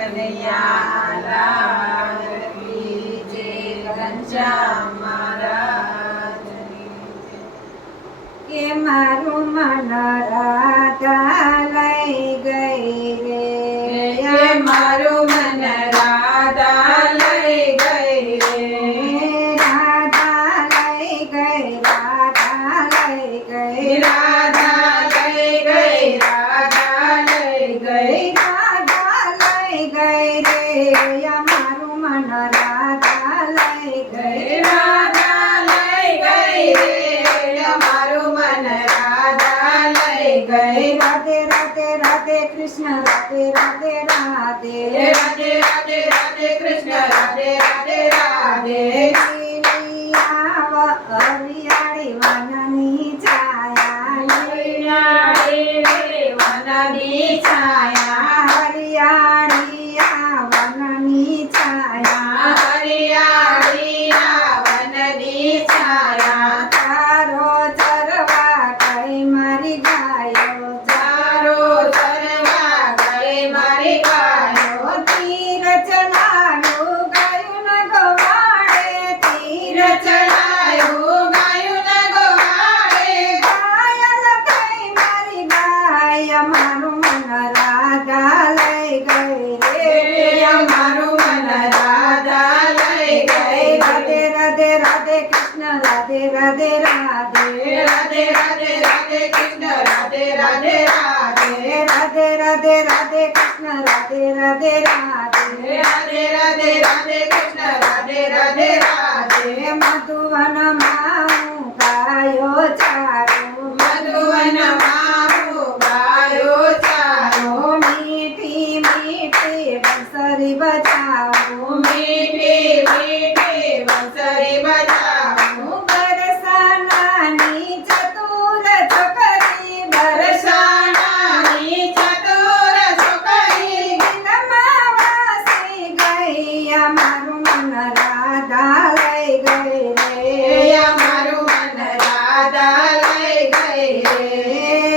કનૈયા લાલ કી જય ઘનશ્યામ મહારાજની જય. કે મારું મન રાધા લઈ ગઈ રે, કે મારું મન રાધા લઈ ગઈ રે. રાધા લઈ ગઈ, રાધા લઈ ગઈ, રાધા લઈ ગઈ, રાધા લઈ ગઈ. રાધા લઈ ગઈ રે, મારું મન રાધા લઈ ગઈ. રાધા લઈ ગઈ રે, અમારું મન રાધા લઈ ગઈ. રાધે રાધે રાધે કૃષ્ણ, રાધે રાધે રાધે, રાધે રાધે રાધે કૃષ્ણ, રાધે રાધે રાધે. હરિયાળી વનની છાયા, હરિયાળી રે વનની છાયા. હરિયાળી આ વનની છાયા, હરિયાળી આ વનની છાયા. તારો ચરવા કઈ મારી ગાયો, ચારો ચરવા ગઈ મારી ગાયો. તીર ચલાવ્યું ગાયું ન ગવાડે, તીર ચલાયું ગાયું ન ગવાડે. ઘાયલ થઈ મારી ગાય, મારું મન રાધા લઈ ગઈ રે, અમારું મન રાધા લઈ ગઈ. રાધે રાધે રાધે કૃષ્ણ, રાધે રાધે રાધે, રાધે રાધે રાધે કૃષ્ણ, રાધે રાધે રાધે. રાધે રાધે રાધે કૃષ્ણ, રાધે રાધે રાધે, રાધે રાધે રાધે કૃષ્ણ, રાધે રાધે રાધે. મધુવનમાં હું ગાયો ચારું, મધુવનમાં હું ગાયો ચારો. મીઠી મીઠી બંસરી બજાવું, મીઠી મીઠી બંસરી બજાવું. બરસાનાની ચતુર છોકરી, બરસાનાની ચતુર છોકરી. દિલમાં વાસી ગઈ, મારું મન રાધા લઈ ગઈ રે, અમારું મન રાધા લઈ ગઈ રે.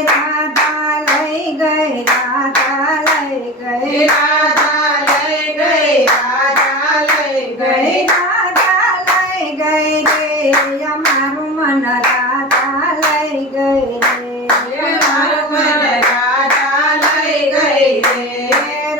રાધા લઈ ગઈ, રાધા લઈ ગઈ, રાધા લઈ ગઈ, રાધા લઈ ગઈ. રાધા લઈ ગઈ રે, મારું મન રાધા લઈ ગઈ રે, અમારું મન રાધા લઈ ગઈ રે.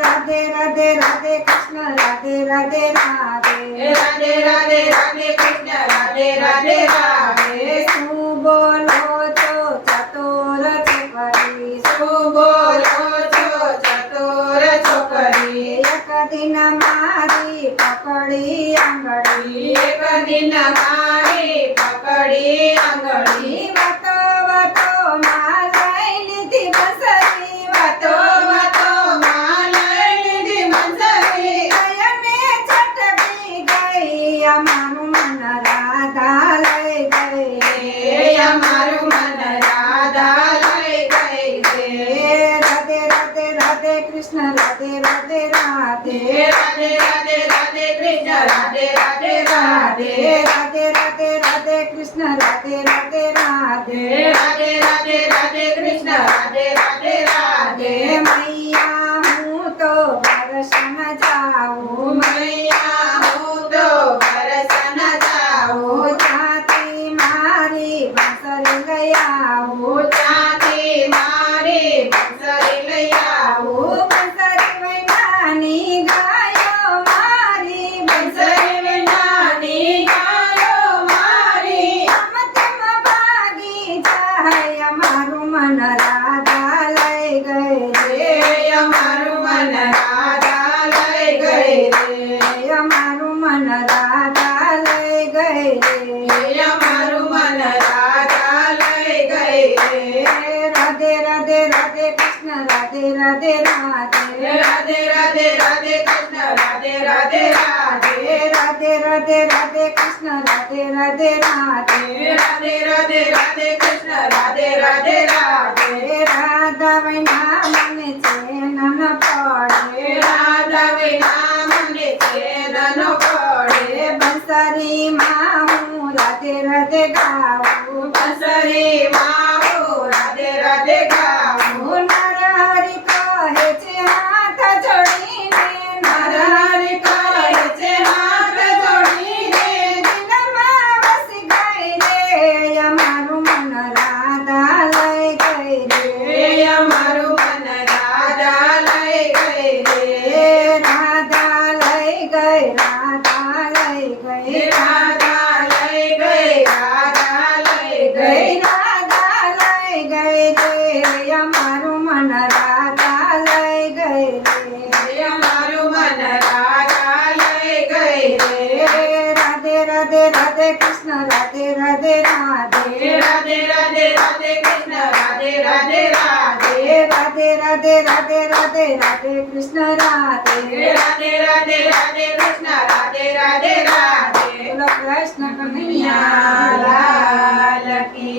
રાધે રાધે રાધે કૃષ્ણ, રાધે રાધે રાધે, રાધે રાધે રાધે કૃષ્ણ, રાધે રાધે રાધે. શું બોલો છો ચતુર છોકરી, શું બોલો છો ચતુર છોકરી. એક દિન મારી પકડી આંગળી, એક દિન મારી પકડી આંગળી. વાતો વાતો માં લઈ લીધી બંસરી, વાતો વાતોમાં લઈ લીધી બંસરી. ગયને છટકી ગઈ, મારું મન રાધા લઈ ગઈ, અમારું મન રાધા લઈ ગઈ રે. રાધે રાધે રાધે કૃષ્ણ, રાધે રાધે રાધે, રાધે રાધે રાધે કૃષ્ણ, રાધે રાધે રાધે. રાધે રાધે રાધે કૃષ્ણ, રાધે રાધે રાધે, રાધે રાધે રાધે કૃષ્ણ, રાધે રાધે રાધે. મૈયા હું તો દર્શન જાઉં, મૈયા હું તો બરસન જાઉં. ત્યાંથી મારી બંસરી લઈ આવું, ત્યાંથી મારી બંસરી લઈ આવું. બંસરી વૈનાની ગાયો મારી, બંસરી વિનાની ગાયો મારી. આમ તેમ ભાગી જાય, મારું મન રાધા લઈ ગઈ રે, અમારું મન રાધા લઈ ગઈ રે. મારું મન રાધા લઈ ગઈ રે, અમારું મન રાધા લઈ ગઈ રે. રાધે રાધે રાધે કૃષ્ણ, રાધે રાધે રાધે, રાધે રાધે રાધે કૃષ્ણ, રાધે રાધે રાધે. રાધે રાધે રાધે કૃષ્ણ, રાધે રાધે રાધે, રાધે રાધે રાધે કૃષ્ણ, રાધે રાધે રાધે. રાધા વિના મને ચેન ન પડે, રાધા વિના મને ચેન ન પડે. બંસરીમાં હું રાધે રાધે ગાઉં, બંસરીમાં હું રાધે રાધે ગાઉં. નર હરિ કહે છે હાથ જોડીને, રાધા લઈ ગઈ રાધા લઈ ગઈ રાધા લઈ ગઈ ગઈ રાધા લઈ ગઈ રે અમારું મન રાધા લઈ ગઈ રે અમારું મન રાધા લઈ ગઈ રે રાધે રાધે રાધે કૃષ્ણ રાધે રાધે રાધે રાધે રાધે રાધે કૃષ્ણ રાધે રાધે રાધે રાધે રાધે રાધે રાધે રાધે કૃષ્ણ રાધે રાધે રાધે રાધે કૃષ્ણ રાધે રાધે રાધે બોલો કૃષ્ણ કનૈયા કનૈયા લાલ કી